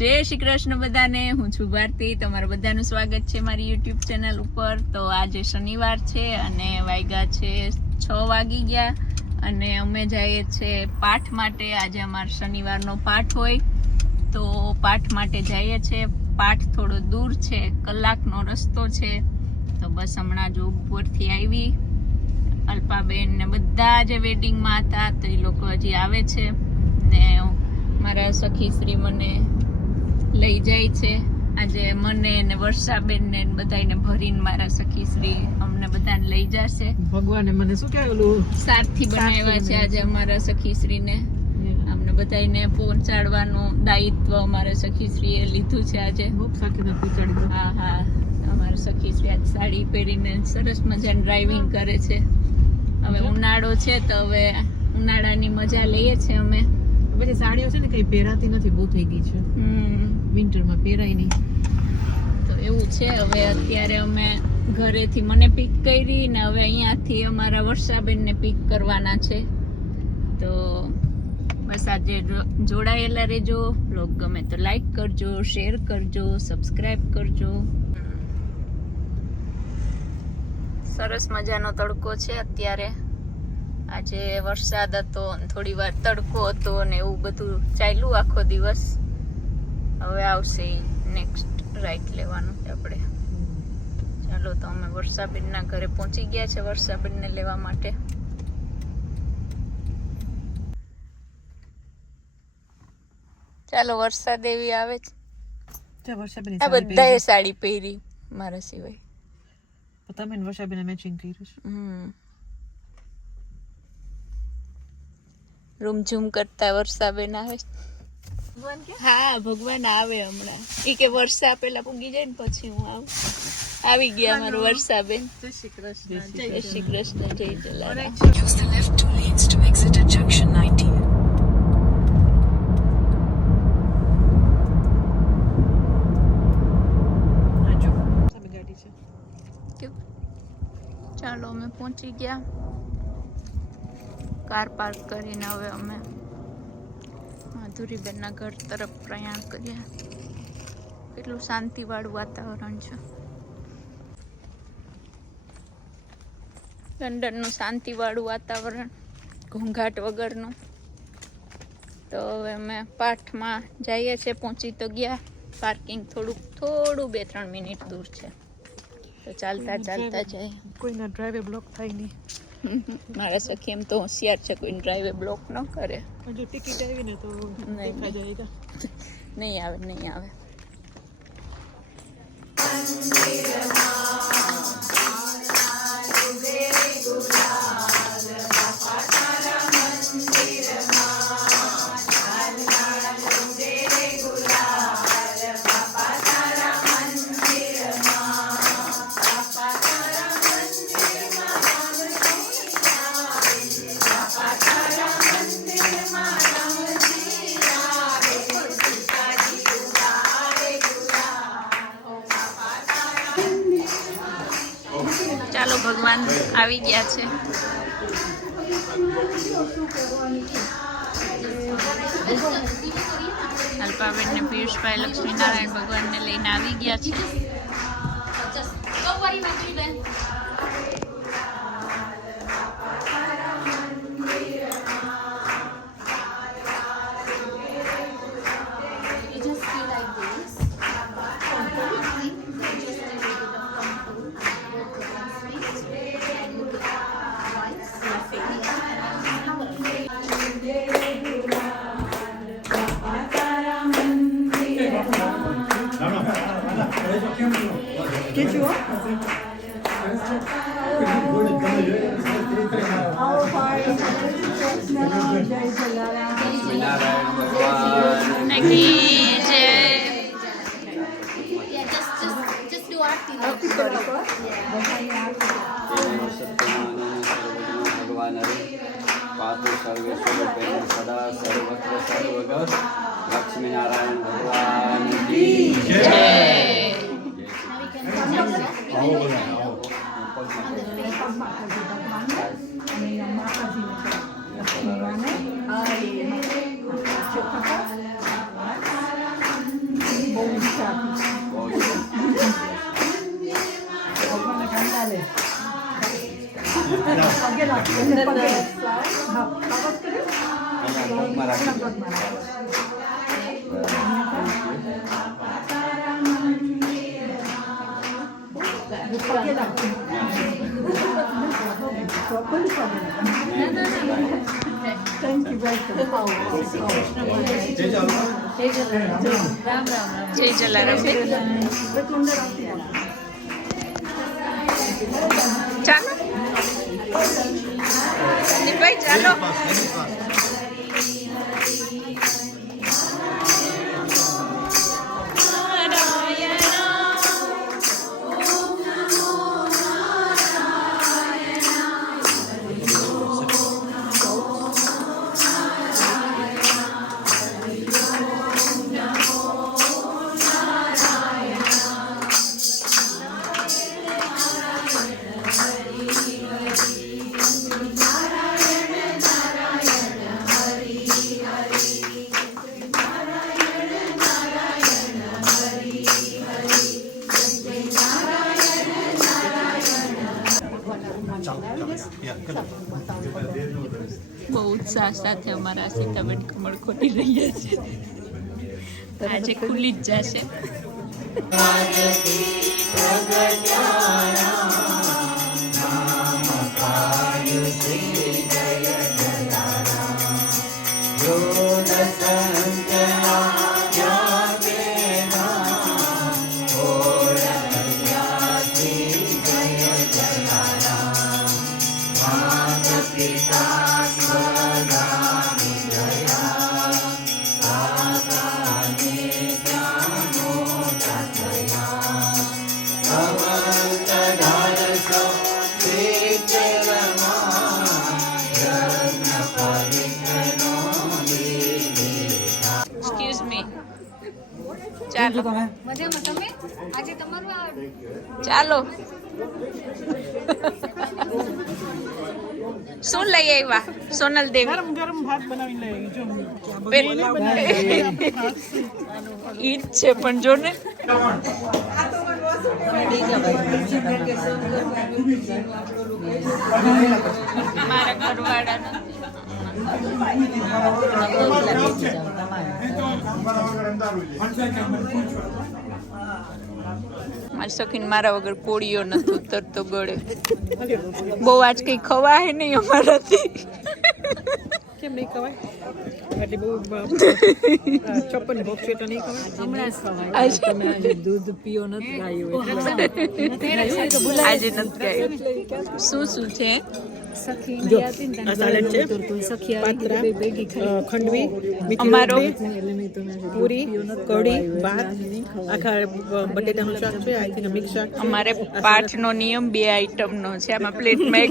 જય શ્રી કૃષ્ણ બધાને, હું છું ભારતી. તમારું બધાનું સ્વાગત છે મારી યુટ્યુબ ચેનલ ઉપર. તો આજે શનિવાર છે અને વાગ્યા છે 6 વાગી ગયા અને અમે જઈએ છીએ પાઠ માટે. આજે અમારો શનિવારનો પાઠ હોય તો પાઠ માટે જઈએ છીએ. પાઠ થોડો દૂર છે, કલાકનો રસ્તો છે. તો બસ હમણાં જોબ પરથી આવી, અલ્પાબેન ને બધા જે વેડિંગમાં હતા તો એ લોકો હજી આવે છે ને મારા સખીશ્રી મને લઈ જાય છે. આજે મને ને વર્ષાબેન ને બધાને ભરીને મારા સખીશ્રી અમને બધાને લઈ જશે. ભગવાને મને શું કહેલું સારથી બનાવ્યા છે આજે અમારા સખીશ્રીને. અમને બધાને પહોંચાડવાનું દાયિત્વ અમારા સખીશ્રીએ લીધું છે આજે. હા હા, અમારા સખીશ્રી આજ સાડી પહેરીને સરસ મજાની ડ્રાઇવિંગ કરે છે. હવે ઉનાળો છે તો હવે ઉનાળાની મજા લઈએ છીએ અમે. બધી સાડીઓ છે ને કઈ પહેરાતી નથી, બહુ થઈ ગઈ છે. વિન્ટરમાં પહેરાય નહીં તો એવું છે. હવે અત્યારે અમે ઘરેથી મને પિક કરી ને હવે અહીંયાથી અમારા વર્ષાબેનને પિક કરવાના છે. તો બસ આજે જોડાયેલા રહેજો. બ્લોગ ગમે તો લાઈક કરજો, શેર કરજો, સબસ્ક્રાઇબ કરજો. સરસ મજાનો તડકો છે અત્યારે. આજે વરસાદ હતો, થોડી વાર તડકો હતો ને એવું બધું ચાલ્યું આખો દિવસ. હવે આવશે નેક્સ્ટ રાઈટ લેવાનું છે આપણે. ચાલો તો અમે વર્ષાબેનના ઘરે પહોંચી ગયા છે વર્ષાબેનને લેવા માટે. ચાલો, વરસાદ એવી આવે છે. આ બધાએ સાડી પહેરી મારા સિવાય. તમે વર્ષાબેન મેચિંગ કર્યું છે. રૂમઝૂમ કરતા વર્ષાબેન આવે. હા, ભગવાન આવે હમણાં. એ કે વર્ષા પેલા પૂગી જાય ને પછી હું આવું. આવી ગયા મારું વર્ષાબેન. જય શ્રી કૃષ્ણ. જય શ્રી કૃષ્ણ. જય Jalaram. Use the left 2 lanes to exit at junction 19. ચાલો, અમે પહોંચી ગયા. કાર પાર્ક કરીને હવે અમે માધુરીબેનના ઘર તરફ પ્રયાણ કર્યા. કેટલું શાંતિવાળું વાતાવરણ છે. લંડનનું શાંતિવાળું વાતાવરણ, ઘોંઘાટ વગરનું. તો હવે અમે પાઠમાં જઈએ છીએ. પહોંચી તો ગયા. પાર્કિંગ થોડું 2-3 મિનિટ દૂર છે. તો ચાલતા જાય. કોઈના ડ્રાઈવે બ્લોક થાય નહીં. મારા સખી એમ તો હોશિયાર છે, કોઈ ડ્રાઈવે બ્લોક ન કરે. જો ટિકિટ આવી ને તો નહીં આવે. ચાલો, ભગવાન આવી ગયા છે. અલ્પાબેન ને પિયુષભાઈ લક્ષ્મીનારાયણ ભગવાનને લઈને આવી ગયા છે. ભગવાન પાતુ સર્વેશ્વર સદા સર્વત્ર સર્વગર લક્ષ્મીનારાયણ ભગવાન કી જય. અને પગમાં રાખી દો. જય જલારામ. ચાલો ભાઈ ચાલો. બહુ ઉત્સાહ સાથે અમારા સીતાબેન કમળ ખોટી રહ્યા છે. આજે ખુલી જ જશે. Excuse me. ચાલો ચાલો. શું લઈ આવ્યા સોનલ દેવી? ગરમ ભાત બનાવીને લઈ જો ઈ જ છે પણ જો ને મારા ઘરવાળા મારી સખીને મારા વગર કોળીઓ નથી ઉતરતો ગળે. બહુ આજ કઈ ખવાય નહીં અમારાથી. કેમ નહીં ખવાય? એટલે બહુ 56 બોક્સ છે તો નહીં ખવાય. હમણાં ખવાય. આજ તમે આજે દૂધ પીઓ નથી ગાયું આજે નથી ગાયું. શું શું છે? જો આ સાલેડ છે, પાત્રા, ખંડવી, મીઠી અમારો રોટલી, પૂરી, કઢી, ભાત, આખા બટેટાનું શાક છે, આઈ થિંક મિક્સ શાક. અમારે પાઠનો નિયમ 2 આઈટમનો છે. આમાં પ્લેટમાં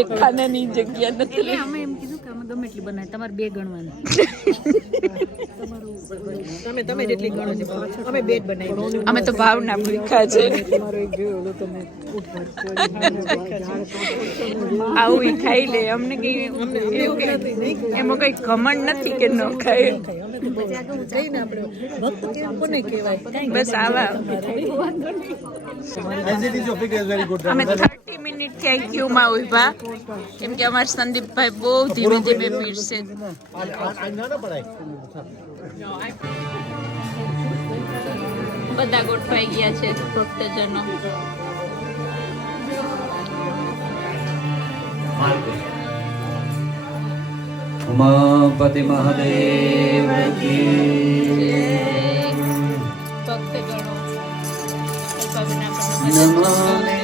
એક ખાનાની જગ્યા નથી. અમે એમ કીધું કે અમે ગમે એટલી બનાવી, તમારે 2 ગણવાની. તમે જેટલી ગણો છો, અમે 2 જ બનાવી. અમે તો ભાવના ભૂખ્યા છે. આવું ઈ ખાઈ લે. અમને કઈ એમાં કઈ ઘમંડ નથી કે ન ખાય. બસ આવા અમે 30 મિનિટ થી ક્યુમાં ઉભા, કેમ કે અમારા સંદીપભાઈ બહુ ધીમે ધીમે પીરસે. બધા ગોઠવાઈ ગયા છે ભક્તજનો. ઉમાપતિ મહાદેવ કી ભક્તગણો નમામિ.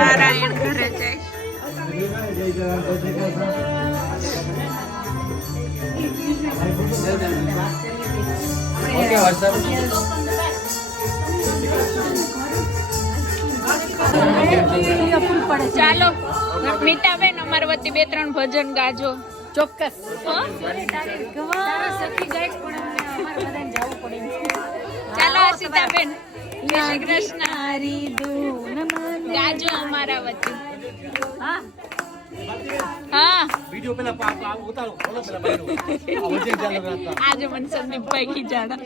નારાયણ ઘરે જાય. ઓકે વોટ્સઅપ ચાલો મીતાબેન અમારા વતી 2-3 ભજન ગાજો. ચોક્કસ. હો? ચાલો સીતાબેન, જય શ્રી કૃષ્ણ. ગાજો અમારા વતી. હા વિડિયો પેલા ઉતારો બોલો પેલા ભાઈનો આજે મને સંદીપભાઈ ખીજાડા.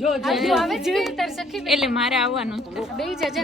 જો આવે છે તાર સખી એટલે મારે આવવાનું બે જજે.